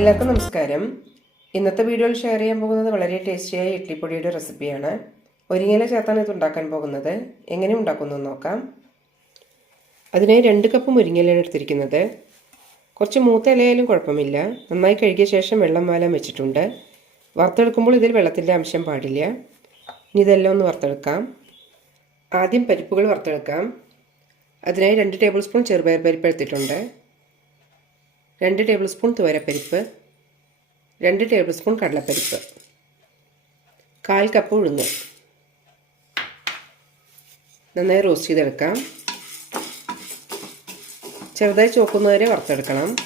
എല്ലാവർക്കും നമസ്കാരം. ഇന്നത്തെ വീഡിയോയിൽ ഷെയർ ചെയ്യാൻ പോകുന്നത് വളരെ ടേസ്റ്റിയായ ഇഡ്ലിപ്പൊടിയുടെ റെസിപ്പിയാണ് ഒരിങ്ങനെ ചേർത്താണ് ഇത് ഉണ്ടാക്കാൻ പോകുന്നത്. എങ്ങനെ ഉണ്ടാക്കുന്നു നോക്കാം. അതിനായി രണ്ട് കപ്പ് മുരിങ്ങയിലാണ് എടുത്തിരിക്കുന്നത്. കുറച്ച് മൂത്ത ഇലയായാലും കുഴപ്പമില്ല. നന്നായി കഴുകിയ ശേഷം വെള്ളം വാലാൻ വെച്ചിട്ടുണ്ട്. വറുത്തെടുക്കുമ്പോൾ ഇതിൽ വെള്ളത്തിന്റെ അംശം പാടില്ല. ഇനി ഇതെല്ലാം ഒന്ന് വറുത്തെടുക്കാം. ആദ്യം പരിപ്പുകൾ വറുത്തെടുക്കാം. അതിനായി രണ്ട് ടേബിൾ സ്പൂൺ ചെറുപയർ പരിപ്പ് എടുത്തിട്ടുണ്ട്. രണ്ട് ടേബിൾ സ്പൂൺ തുവരപ്പരിപ്പ്. രണ്ട് ടേബിൾ സ്പൂൺ കടലപ്പരിപ്പ്. കാൽ കപ്പ് ഉഴുന്ന്. നന്നായി റോസ്റ്റ് ചെയ്തെടുക്കാം. ചെറുതായി ചോക്കുന്നവരെ വറുത്തെടുക്കണം.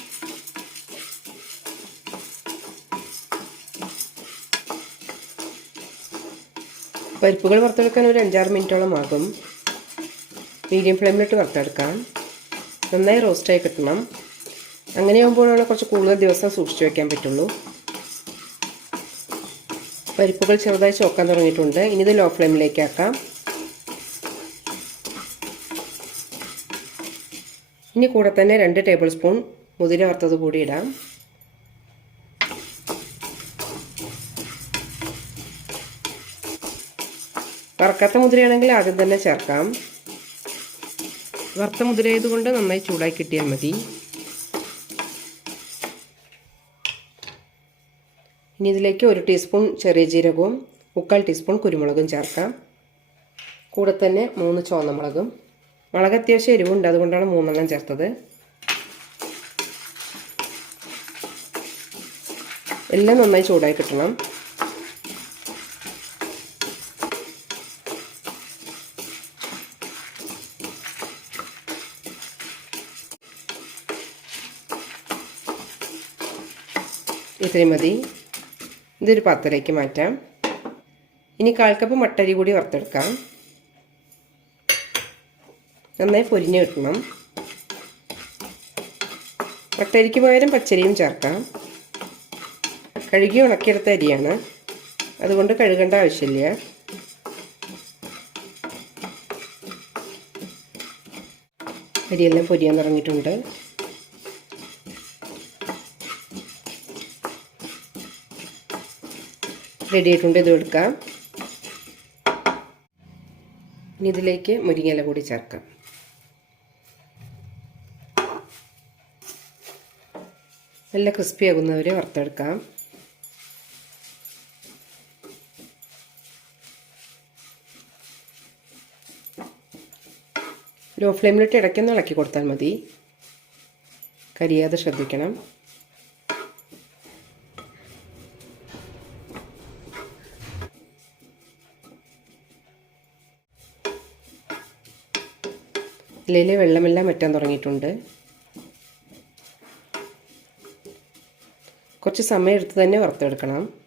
പരിപ്പുകൾ വറുത്തെടുക്കാൻ ഒരു അഞ്ചാറ് മിനിറ്റോളം ആകും. മീഡിയം ഫ്ലെയിമിലിട്ട് വറുത്തെടുക്കാം. നന്നായി റോസ്റ്റായി കിട്ടണം. അങ്ങനെയാകുമ്പോഴാണ് കുറച്ച് കൂടുതൽ ദിവസം സൂക്ഷിച്ചു വയ്ക്കാൻ പറ്റുള്ളൂ. പരിപ്പുകൾ ചെറുതായി ചോക്കാൻ തുടങ്ങിയിട്ടുണ്ട്. ഇനി ഇത് ലോ ഫ്ലെയിമിലേക്ക് ആക്കാം. ഇനി കൂടെ തന്നെ രണ്ട് ടേബിൾ സ്പൂൺ മുതിര വറുത്തത് കൂടി ഇടാം. വറക്കാത്ത മുതിരയാണെങ്കിൽ ആദ്യം തന്നെ ചേർക്കാം. വറുത്ത മുതിര ആയതുകൊണ്ട് നന്നായി ചൂടാക്കി കിട്ടിയാൽ മതി. ഇനി ഇതിലേക്ക് ഒരു ടീസ്പൂൺ ചെറിയ ജീരകവും മുക്കാൽ ടീസ്പൂൺ കുരുമുളകും ചേർക്കാം കൂടെ തന്നെ മൂന്ന് ചുവന്ന മുളകും. മുളക് അത്യാവശ്യം എരിവുണ്ട് അതുകൊണ്ടാണ് മൂന്നെണ്ണം ചേർത്തത്. എല്ലാം നന്നായി ചൂടായി കിട്ടണം. ഇത്രയും മതി. ഇതൊരു പാത്രത്തിലേക്ക് മാറ്റാം. ഇനി കാൽക്കപ്പ് കപ്പ് മട്ടരി കൂടി വറുത്തെടുക്കാം. നന്നായി പൊരിഞ്ഞു കിട്ടണം. മട്ടരിക്ക് പകരം പച്ചരിയും ചേർക്കാം. കഴുകി ഉണക്കിയെടുത്ത അരിയാണ്. അതുകൊണ്ട് കഴുകേണ്ട ആവശ്യമില്ല. അരിയെല്ലാം പൊരിയാൻ തുടങ്ങിയിട്ടുണ്ട്. റെഡി ആയിട്ടുണ്ട്. ഇത് എടുക്കാം. ഇനി ഇതിലേക്ക് മുരിങ്ങയില കൂടി ചേർക്കാം. നല്ല ക്രിസ്പി ആകുന്നവരെ വറുത്തെടുക്കാം. ലോ ഫ്ലെയിമിലിട്ട് ഇടയ്ക്കൊന്ന് ഇളക്കി കൊടുത്താൽ മതി. കരിയാതെ ശ്രദ്ധിക്കണം. ഇലയിലെ വെള്ളമെല്ലാം വറ്റാൻ തുടങ്ങിയിട്ടുണ്ട്. കുറച്ച് സമയം എടുത്ത് തന്നെ വറുത്തെടുക്കണം.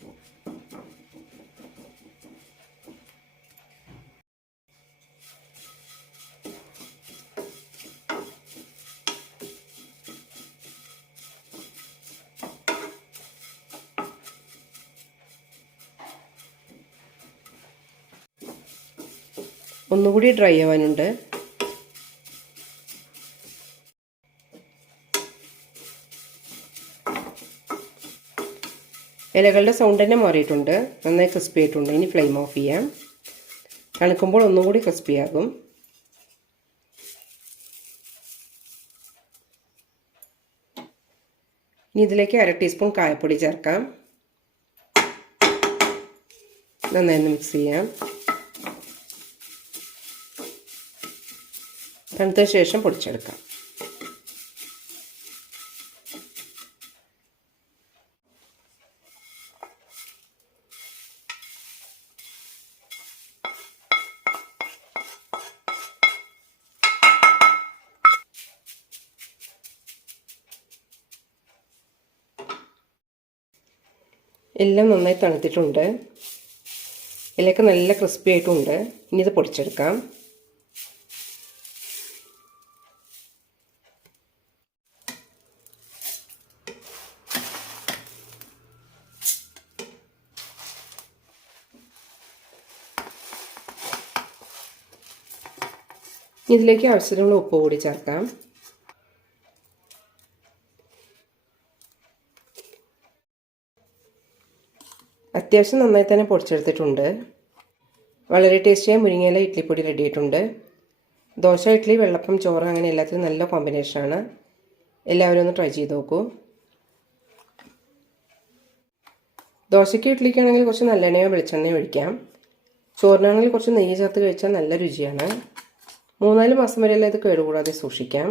ഒന്നുകൂടി ഡ്രൈ ആവാനുണ്ട്. ഇലകളുടെ സൗണ്ട് തന്നെ മാറിയിട്ടുണ്ട്. നന്നായി ക്രിസ്പി ആയിട്ടുണ്ട്. ഇനി ഫ്ലെയിം ഓഫ് ചെയ്യാം. തണുക്കുമ്പോൾ ഒന്നുകൂടി ക്രിസ്പി ആകും. ഇനി ഇതിലേക്ക് അര ടീസ്പൂൺ കായപ്പൊടി ചേർക്കാം. നന്നായി ഒന്ന് മിക്സ് ചെയ്യാം. തണുത്ത ശേഷം പൊടിച്ചെടുക്കാം. എല്ലാം നന്നായി തണുത്തിട്ടുണ്ട്. ഇലയൊക്കെ നല്ല ക്രിസ്പി ആയിട്ടുണ്ട്. ഇനി ഇത് പൊടിച്ചെടുക്കാം. ഇതിലേക്ക് ആവശ്യത്തിനുള്ള ഉപ്പ് കൂടി ചേർക്കാം. അത്യാവശ്യം നന്നായി തന്നെ പൊടിച്ചെടുത്തിട്ടുണ്ട്. വളരെ ടേസ്റ്റിയായ മുരിങ്ങയില ഇഡ്ഡലിപ്പൊടി റെഡി ആയിട്ടുണ്ട് ദോശ ഇഡ്ഡലി വെള്ളപ്പം ചോറ് അങ്ങനെ എല്ലാത്തിനും നല്ല കോമ്പിനേഷനാണ് എല്ലാവരും ഒന്ന് ട്രൈ ചെയ്ത് നോക്കൂ. ദോശയ്ക്ക് ഇഡ്ഡലിക്കാണെങ്കിൽ കുറച്ച് നല്ലെണ്ണയോ വെളിച്ചെണ്ണയോ ഒഴിക്കാം. ചോറിനാണെങ്കിൽ കുറച്ച് നെയ്യ് ചേർത്ത് കഴിച്ചാൽ നല്ല രുചിയാണ്. മൂന്നാൽ മാസം വരെയെല്ലാം ഇത് കേടുകൂടാതെ സൂക്ഷിക്കാം.